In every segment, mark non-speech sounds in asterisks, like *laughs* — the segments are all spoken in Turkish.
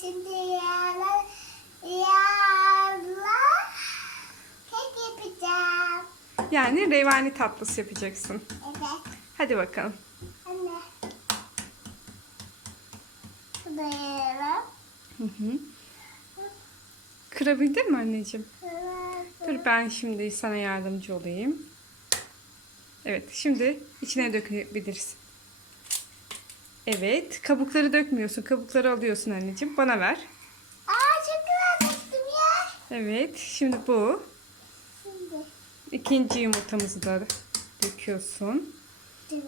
şimdi yarın, yarın kek yapacağım. Yani revani tatlısı yapacaksın. Evet. Hadi bakalım. Anne. Buraya Hı hı. Kırabildin mi anneciğim? Evet. Dur ben şimdi sana yardımcı olayım. Evet şimdi içine dökebilirsin. Evet kabukları dökmüyorsun. Kabukları alıyorsun anneciğim. Bana ver. Aa çok güzel döktüm ya. Evet şimdi bu. Şimdi. ikinci yumurtamızı da döküyorsun. Şimdi.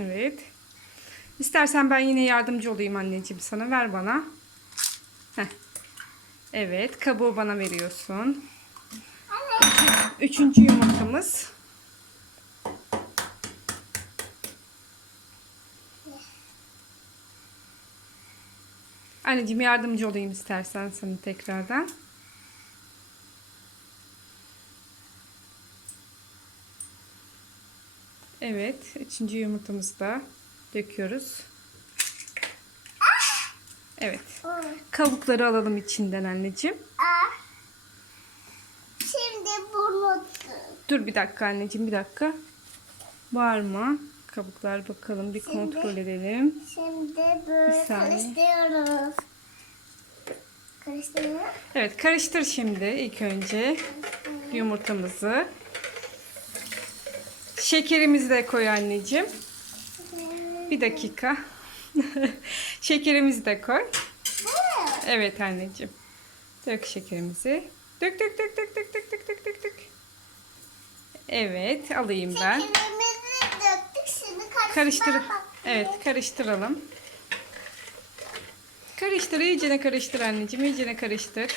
Evet. İstersen ben yine yardımcı olayım anneciğim sana. Ver bana. Heh. Evet kabuğu bana veriyorsun. Anne. Üçüncü yumurtamız. Anneciğim yardımcı olayım istersen sana tekrardan. Evet, üçüncü yumurtamızı da döküyoruz. Evet, kabukları alalım içinden anneciğim. Şimdi bunu Dur bir dakika anneciğim, bir dakika. Var mı? Kabuklar bakalım, bir kontrol edelim. Şimdi böyle karıştırıyoruz. Karıştırıyoruz. Evet, karıştır şimdi ilk önce yumurtamızı. Şekerimizi de koy anneciğim. Bir dakika. *laughs* Şekerimizi de koy. Evet anneciğim. Dök şekerimizi. Dök dök dök dök dök dök dök dök dök. Evet alayım ben. Şimdi Karıştır. Evet karıştıralım. Karıştır iyicene karıştır anneciğim iyicene karıştır.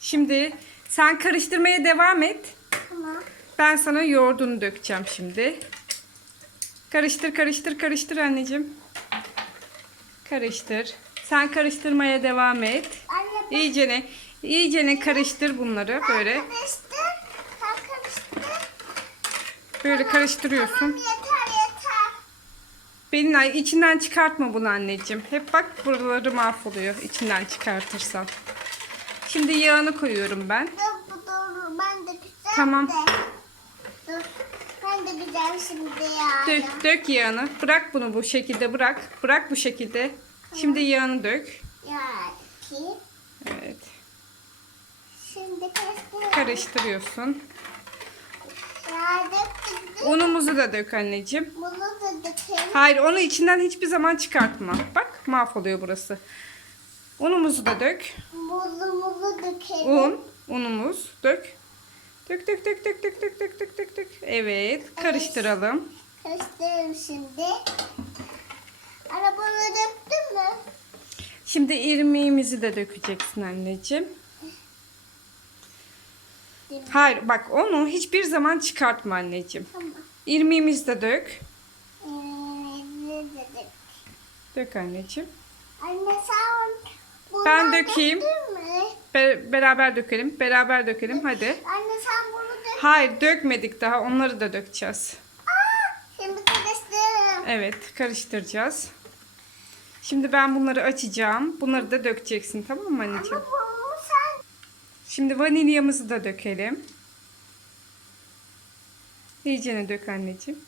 Şimdi sen karıştırmaya devam et. Tamam. Ben sana yoğurdunu dökeceğim şimdi. Karıştır karıştır karıştır anneciğim. Karıştır. Sen karıştırmaya devam et. Anne ben İyicene, iyicene karıştır bunları böyle. karıştır. Sen karıştır. Böyle karıştırıyorsun. Tamam. Belinay içinden çıkartma bunu anneciğim. Hep bak buraları mahvoluyor içinden çıkartırsan. Şimdi yağını koyuyorum ben. Dur doğru. Ben de güzel Tamam. de. Dur. Ben de güzel şimdi ya. Dök, dök yağını. Bırak bunu bu şekilde bırak. Bırak bu şekilde. Şimdi yağını dök. Ya iki. Evet. Şimdi karıştırıyorum. Karıştırıyorsun. Unumuzu da dök anneciğim. Bunu da dökelim. Hayır onu içinden hiçbir zaman çıkartma. Bak mahvoluyor burası. Unumuzu da dök. Muzumuzu dökelim. Un, unumuz dök. Dök dök dök dök dök dök dök dök dök dök. Evet, karıştıralım. Karıştırıyorum şimdi. Ana bunu döktün mü? Şimdi irmiğimizi de dökeceksin anneciğim. Değil mi? Hayır bak onu hiçbir zaman çıkartma anneciğim. Tamam. İrmiğimizi de dök. Ee, ne dedik? Dök anneciğim. Anne sen bunu Ben dökeyim. Be- beraber dökelim. Beraber dökelim hadi. Anne sen bunu dök. Hayır dökmedik daha. Onları da dökeceğiz. Aa, şimdi karıştırıyorum. Evet karıştıracağız. Şimdi ben bunları açacağım. Bunları da dökeceksin tamam mı anneciğim? Ama sen Şimdi vanilyamızı da dökelim. İyicene dök anneciğim.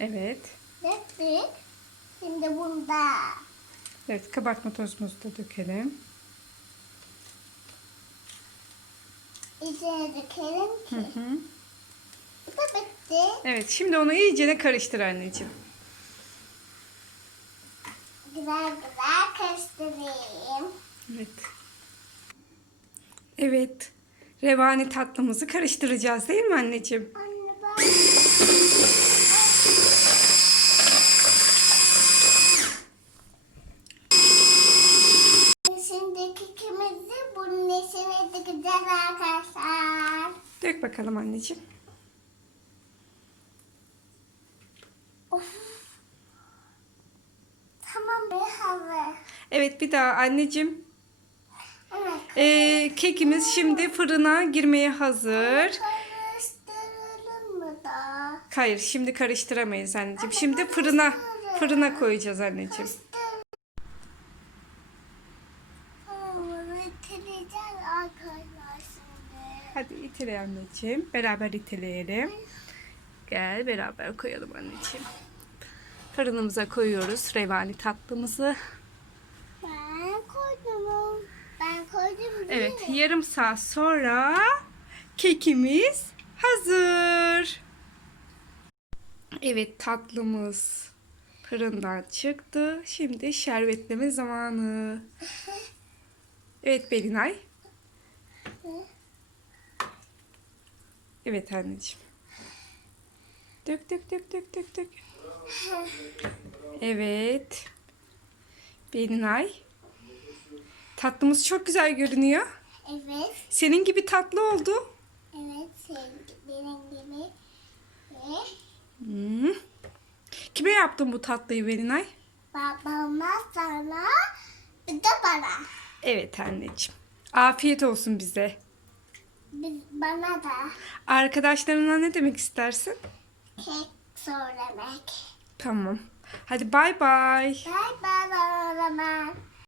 Evet. döktük. Şimdi bunda. Evet kabartma tozumuzu da dökelim. İçine dökelim ki. Hı hı. Bu da bitti. Evet şimdi onu iyicene karıştır anneciğim. Güzel güzel karıştırayım. Evet. Evet. Revani tatlımızı karıştıracağız değil mi anneciğim? Anne ben... Şimdi kekimizi bunun içine dökeceğiz arkadaşlar. Dök bakalım anneciğim. Of. Tamam be hazır. Evet bir daha anneciğim. Ee, kekimiz şimdi fırına girmeye hazır. Hayır şimdi karıştıramayız anneciğim. Şimdi fırına fırına koyacağız anneciğim. Hadi itele anneciğim. Beraber iteleyelim. Gel beraber koyalım anneciğim. Fırınımıza koyuyoruz revani tatlımızı. Ben koydum. Ben koydum değil Evet yarım saat sonra kekimiz hazır. Evet tatlımız fırından çıktı. Şimdi şerbetleme zamanı. Evet Belinay. Evet anneciğim. Dök dök dök dök dök dök. Evet. Belinay. Tatlımız çok güzel görünüyor. Evet. Senin gibi tatlı oldu. Evet. Sen, benim gibi. Ve Hmm. Kime yaptın bu tatlıyı Belinay? babama sana bir de bana. Evet anneciğim. Afiyet olsun bize. Biz, bana da Arkadaşlarına ne demek istersin? kek söylemek. Tamam. Hadi bay bay. Bye bye.